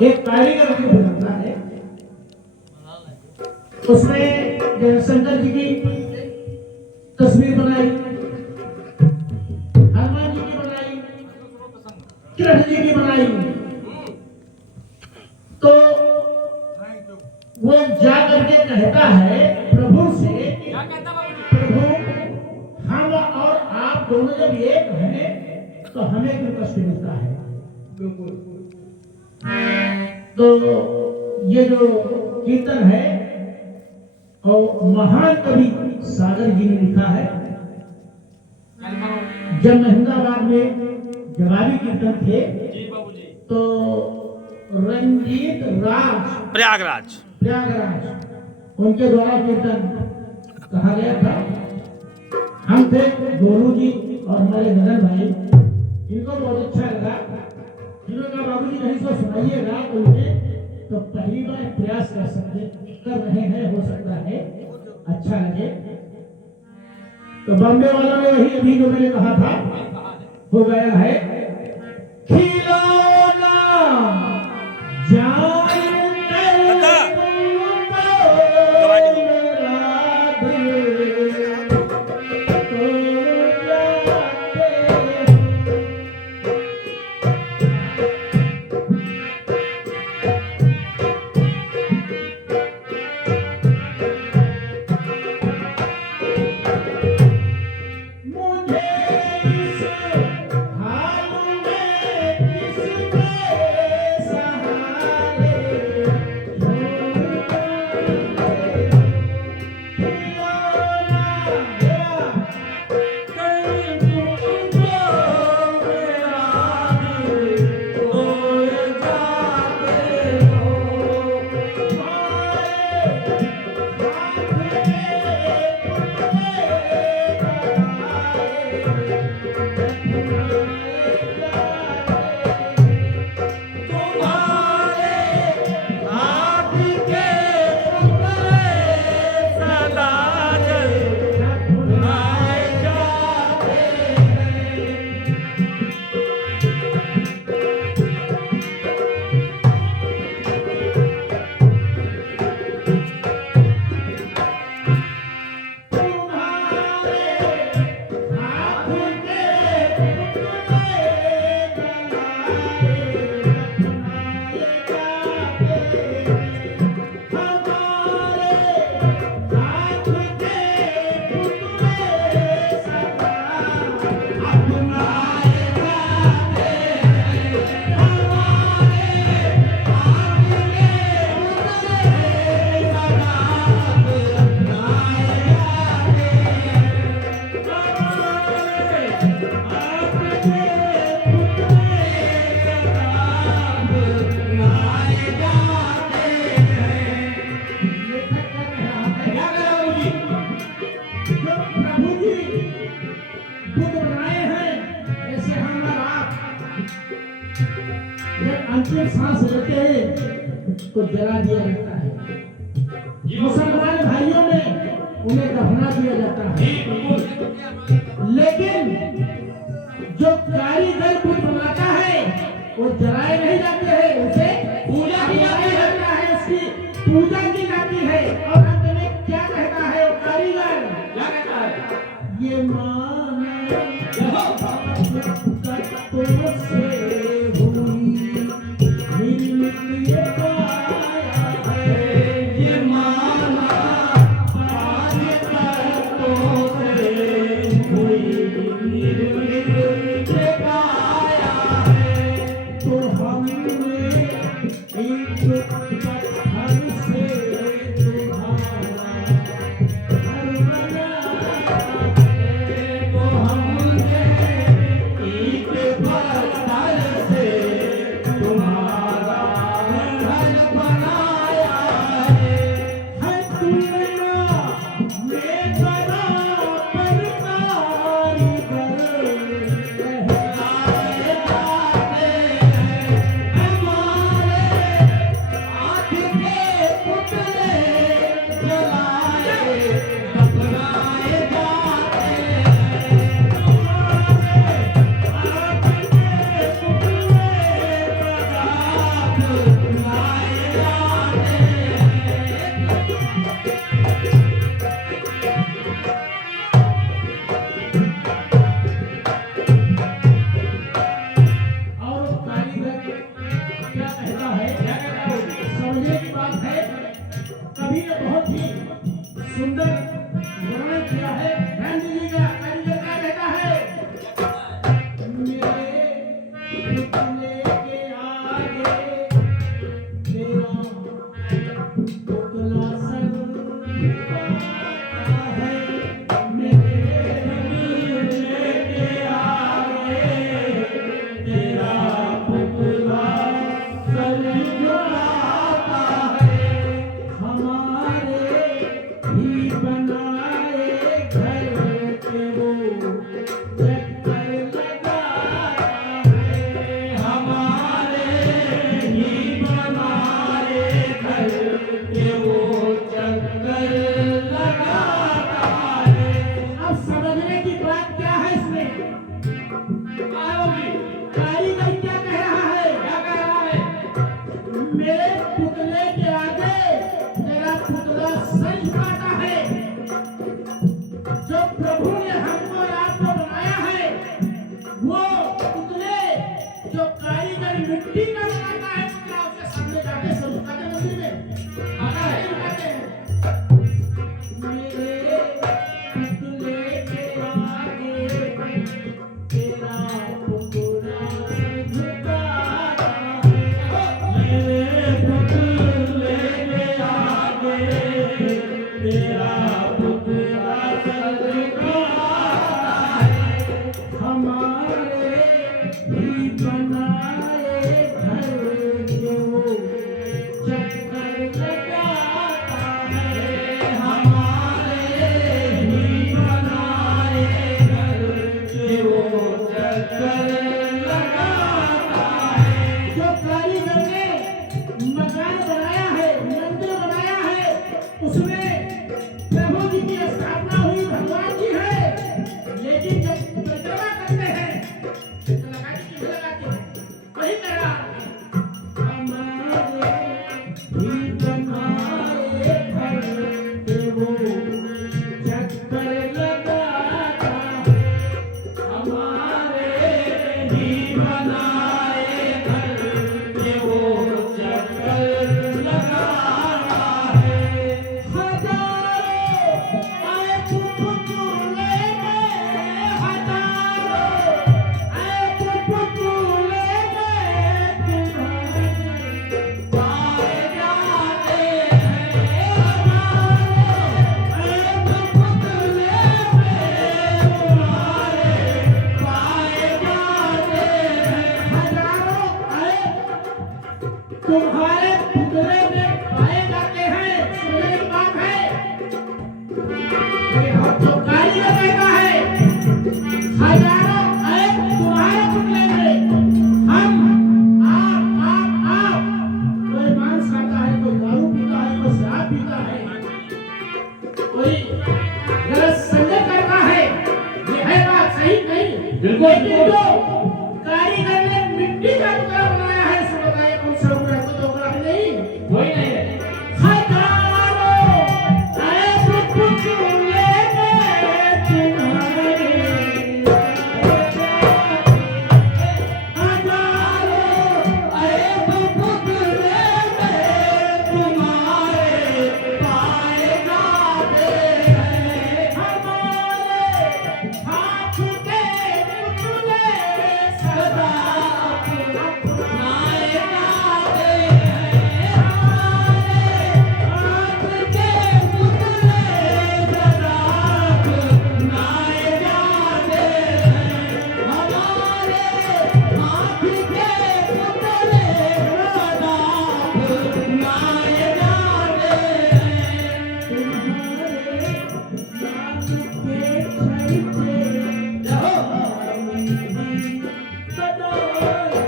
एक कारीगर भी बनाता है, उसमें शंकर जी की तस्वीर बनाई, हनुमान जी की बनाई, कृष्ण जी की बनाई। तो वो जा करके कहता है प्रभु से, प्रभु हम और आप दोनों जब एक हैं तो हमें क्यों कष्ट मिलता है। तो ये जो कीर्तन है और महान कवि सागर जी ने लिखा है। जब अहमदाबाद में जवाबी कीर्तन थे तो रंजीत राज प्रयागराज उनके द्वारा कीर्तन कहा गया था। हम थे गोलू जी और हमारे गगन भाई, इनको बहुत अच्छा लगा। इन्होंने कहा बाबू जी नहीं तो सुनाइएगा तो पहली बार प्रयास कर रहे हैं, हो सकता है अच्छा लगे। तो बॉम्बे वालों ने वही अभी जो मैंने कहा था हो गया है। खिलौना अंतिम सांस लेते हैं तो जला दिया जाता है। मुसलमान भाइयों में उन्हें दफना दिया जाता है। लेकिन जो कारीगर बुत बनाता है वो जलाए नहीं जाते हैं, उसे पूजा की जाता है, उसकी पूजा की जाती है। और अंत में क्या कहता है वो कारीगर, क्या कहता है, ये माना तो सुंदर वर्णन किया है। ध्यान दीजिएगा, कारीगर क्या कहता है? मेरे पुतले के आगे तेरा पुतला सर झुकाता है। मेरे पुतले के आगे तेरा पुतला सर झुकाता है। हमारे ही बनाए घर के वो चक्कर लगाता है। हमारे ही बनाए घर के वो चक्कर लगाता है। अब समझने की बात क्या है इसमें? कारीगर क्या कह रहा है? क्या कह रहा है? मेरे पुतले के आगे तेरा पुतला सर झुकाता है। जो प्रभु ने हमको और आपको बनाया है, वो पुतले जो कारीगर मिट्टी का बनाता है पुतला, उसके सामने जाके सर झुकाते मंदिर में आता है, झुकाते हैं। मेरे पुतले के आगे तेरा पुतला सर झुकाता है। मेरे पुतले के आगे तेरा पुतला सर झुकाता है। हमारे ही बनाए घर के वो चक्कर लगाता है। हमारे ही बनाए घर के वो चक्कर लगाता है। जो कारीगर ने मकान बनाया है, मंदिर बनाया है, उसमें प्रभु जी की स्थापना हुई, भगवान जी है। लेकिन जब परिक्रमा करते हैं तो लगाते किसे लगाते हैं? वही कह रहा है, हमारे ही बनाए घर के वो चक्कर लगाता है। हमारे ही बनाए घर के वो चक्कर लगाता है। हजारों आए पुतले में, हजारों आए पुतले में तुम्हारे पाए जाते हैं। हजारों आए पुतले में तुम्हारे पाए जाते हैं। हजारों आए तुम्हारे पुतले में पाए जाते हैं। सुनने की बात है। जो कारीगर कहता है, हजारों आए तुम्हारे पुतले में, हम आप कोई मांस खाता है, कोई दारू पीता है, कोई शराब पीता है, कोई गलत संजय करता है। ये है बात सही नहीं? बिल्कुल, लेकिन बिल्कुल। जो कारीगर ने मिट्टी का टुकड़ा बनाया है, इसको बताइए कौन सा टुकड़ा? कोई टुकड़ा नहीं। कोई नहीं है। हजारों आए पुतले में तुम्हारे, हजारों आए पुतले में तुम्हारे पाए जाते हैं। हमारे हाथ के पुतले सदा अपनाए जाते हैं। हमारे हाथ के पुतले सदा अपनाए जाते हैं। हमारे हाथ के पुतले सदा अपनाए जाते हैं। तुम्हारे नाम के चलते जाओ बदौलत,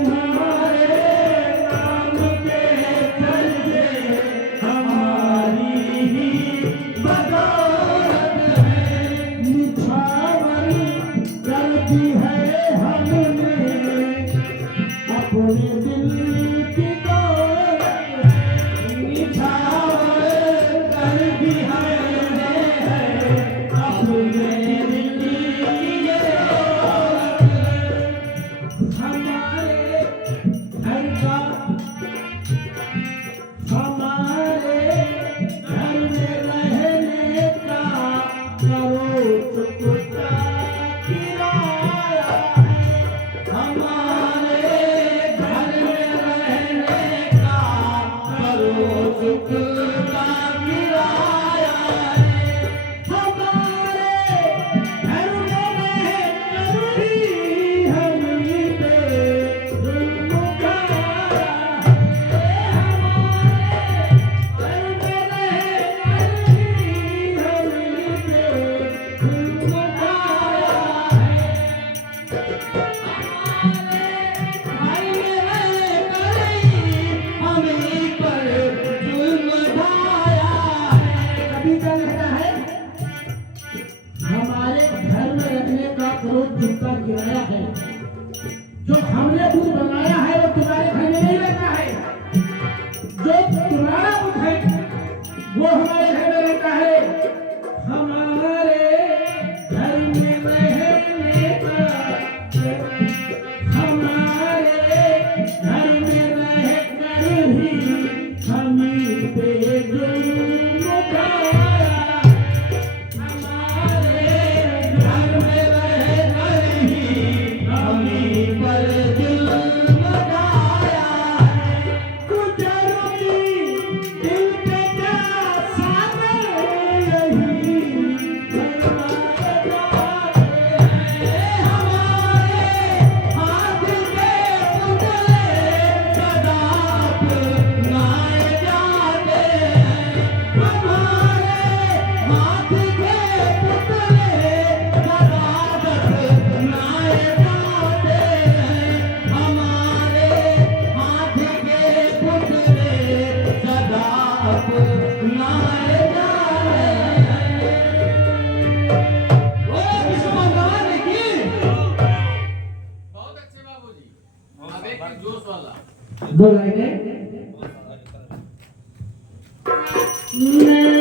हमारे नाम के चलते हमारी ही बदौलत है। निछावर कर दी है हमने अपने दिल की दौलत। निछावर कर दी है अपने दिल की दौलत। हमारे घर का, हमारे घर में हमारे घर में रहने का करो सुख का किराया है। हमारे घर में रहकर ही हमी पे जुल्म उठाया है। हमारे घर में रहकर ही हमी पे जुल्म उठाया है। हमारे घर में रहने का करोड़ चिंता किराया है। जो हमने दूध बनाया है वो तुम्हारे घर में नहीं रहता है। जो तुम्हारा दूध है वो हमारे घर में रहता है। हमारे घर में रहने का हमारे घर में रहकर ही हमी पे जुल्म उठाया। हमारे घर में रहकर ही हमी पर जुल्म उठाया है। गुजरती दिल पे क्या सागर यही फरमाए जाते हैं। हमारे हाथ के पुतले सदा अपनाए जाते हैं। हमारे हाथ के पुतले सदा अपनाए जाते हैं। हमारे हाथ के पुतले सदा अपनाए जाते हैं। ओ विश्व भगवान की बहुत अच्छे बाबूजी। अब एक जोश वाला दो लाइनें। मैं